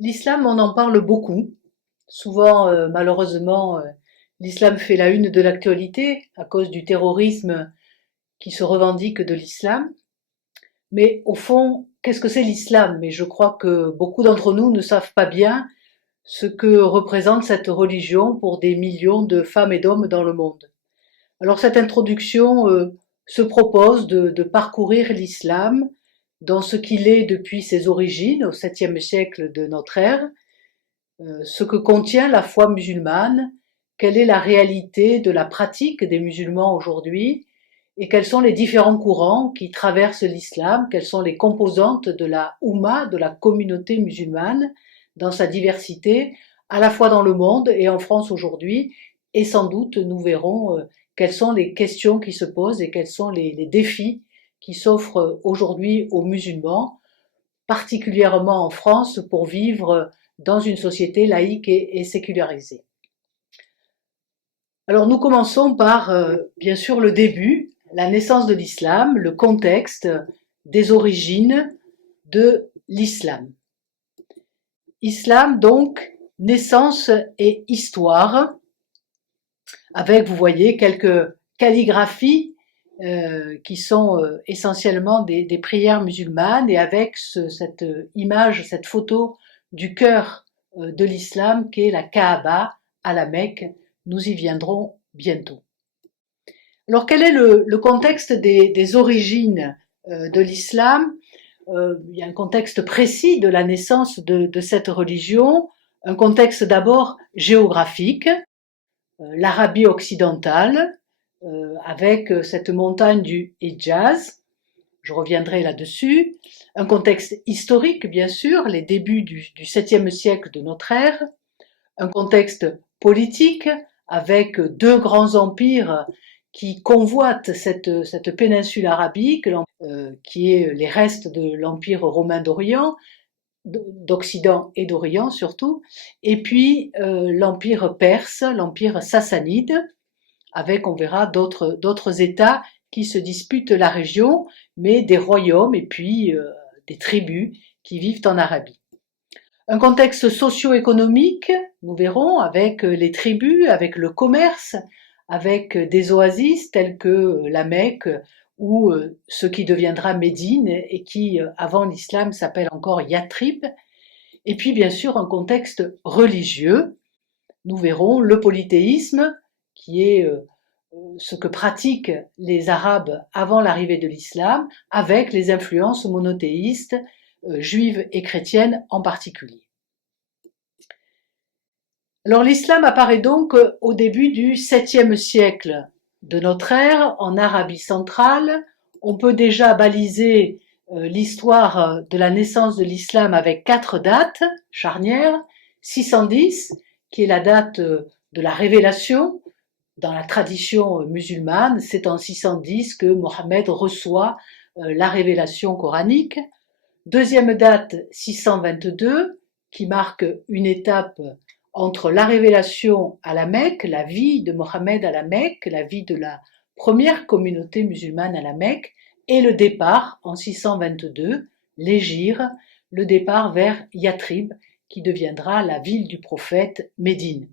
L'islam, on en parle beaucoup. Souvent, malheureusement, l'islam fait la une de l'actualité à cause du terrorisme qui se revendique de l'islam. Mais au fond, qu'est-ce que c'est l'islam? Mais je crois que beaucoup d'entre nous ne savent pas bien ce que représente cette religion pour des millions de femmes et d'hommes dans le monde. Alors cette introduction se propose de parcourir l'islam dans ce qu'il est depuis ses origines, au 7e siècle de notre ère, ce que contient la foi musulmane, quelle est la réalité de la pratique des musulmans aujourd'hui et quels sont les différents courants qui traversent l'islam, quelles sont les composantes de la Oumma, de la communauté musulmane, dans sa diversité, à la fois dans le monde et en France aujourd'hui, et sans doute nous verrons quelles sont les questions qui se posent et quels sont les défis qui s'offrent aujourd'hui aux musulmans, particulièrement en France, pour vivre dans une société laïque et sécularisée. Alors nous commençons par, bien sûr, le début, la naissance de l'islam, le contexte des origines de l'islam. Islam, donc, naissance et histoire, avec, vous voyez, quelques calligraphies qui sont essentiellement des prières musulmanes, et avec cette image, cette photo du cœur de l'islam qui est la Kaaba à la Mecque. Nous y viendrons bientôt. Alors quel est le contexte des origines de l'islam? Il y a un contexte précis de la naissance de cette religion, un contexte d'abord géographique, l'Arabie occidentale, avec cette montagne du Hidjaz, je reviendrai là-dessus, un contexte historique bien sûr, les débuts du 7e siècle de notre ère, un contexte politique avec deux grands empires qui convoitent cette péninsule arabique, qui est les restes de l'empire romain d'Orient, d'Occident et d'Orient surtout, et puis l'empire perse, l'empire sassanide, avec, on verra, d'autres États qui se disputent la région, mais des royaumes et puis des tribus qui vivent en Arabie. Un contexte socio-économique, nous verrons, avec les tribus, avec le commerce, avec des oasis telles que la Mecque ou ce qui deviendra Médine et qui, avant l'islam, s'appelle encore Yathrib. Et puis, bien sûr, un contexte religieux. Nous verrons le polythéisme, qui est ce que pratiquent les Arabes avant l'arrivée de l'islam, avec les influences monothéistes, juives et chrétiennes en particulier. Alors l'islam apparaît donc au début du 7e siècle de notre ère, en Arabie centrale. On peut déjà baliser l'histoire de la naissance de l'islam avec 4 dates charnières. 610, qui est la date de la révélation. Dans la tradition musulmane, c'est en 610 que Mohammed reçoit la révélation coranique. Deuxième date, 622, qui marque une étape entre la révélation à la Mecque, la vie de Mohammed à la Mecque, la vie de la première communauté musulmane à la Mecque, et le départ en 622, l'hégire, le départ vers Yathrib, qui deviendra la ville du prophète Médine.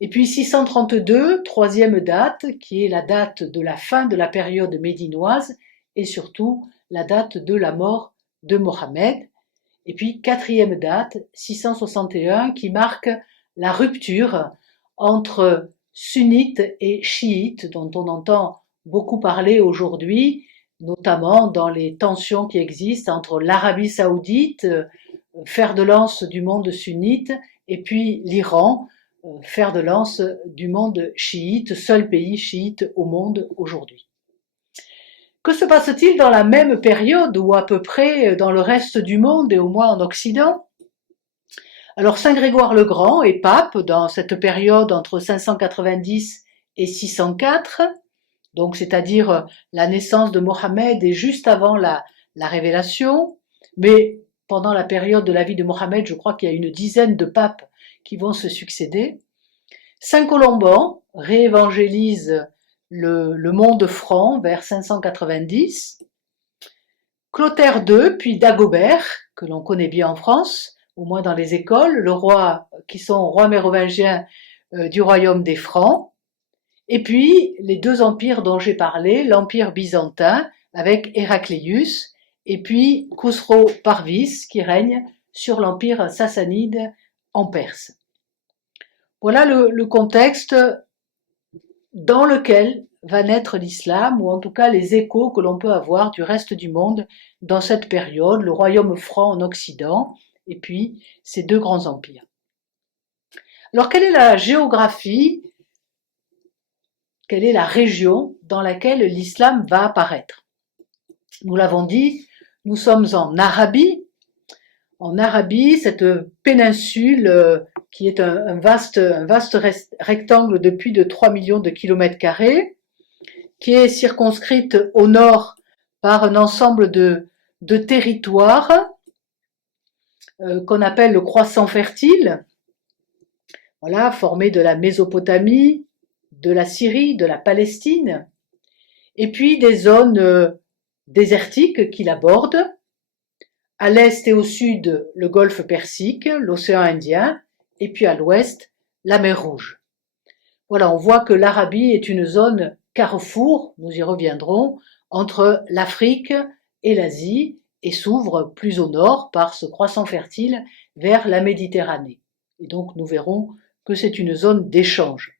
Et puis 632, troisième date, qui est la date de la fin de la période médinoise, et surtout la date de la mort de Mohammed. Et puis quatrième date, 661, qui marque la rupture entre sunnites et chiites, dont on entend beaucoup parler aujourd'hui, notamment dans les tensions qui existent entre l'Arabie saoudite, fer de lance du monde sunnite, et puis l'Iran, fer de lance du monde chiite, seul pays chiite au monde aujourd'hui. Que se passe-t-il dans la même période ou à peu près dans le reste du monde et au moins en Occident? Alors Saint Grégoire le Grand est pape dans cette période entre 590 et 604, donc c'est-à-dire la naissance de Mohammed et juste avant la révélation, mais pendant la période de la vie de Mohammed, je crois qu'il y a une dizaine de papes qui vont se succéder. Saint Colomban réévangélise le monde franc vers 590. Clotaire II, puis Dagobert, que l'on connaît bien en France, au moins dans les écoles, le roi, qui sont rois mérovingiens du royaume des Francs, et puis les deux empires dont j'ai parlé, l'empire byzantin avec Héracléus, et puis Khosrow Parvis qui règne sur l'empire sassanide en Perse. Voilà le contexte dans lequel va naître l'islam, ou en tout cas les échos que l'on peut avoir du reste du monde dans cette période, le royaume franc en Occident, et puis ces deux grands empires. Alors quelle est la géographie, quelle est la région dans laquelle l'islam va apparaître? Nous l'avons dit, nous sommes en Arabie. En Arabie, cette péninsule qui est un vaste rectangle de plus de 3 millions de kilomètres carrés, qui est circonscrite au nord par un ensemble de territoires qu'on appelle le croissant fertile, voilà, formé de la Mésopotamie, de la Syrie, de la Palestine, et puis des zones désertiques qui l'abordent. À l'est et au sud, le golfe Persique, l'océan Indien, et puis à l'ouest, la mer Rouge. Voilà, on voit que l'Arabie est une zone carrefour, nous y reviendrons, entre l'Afrique et l'Asie, et s'ouvre plus au nord par ce croissant fertile vers la Méditerranée. Et donc nous verrons que c'est une zone d'échange.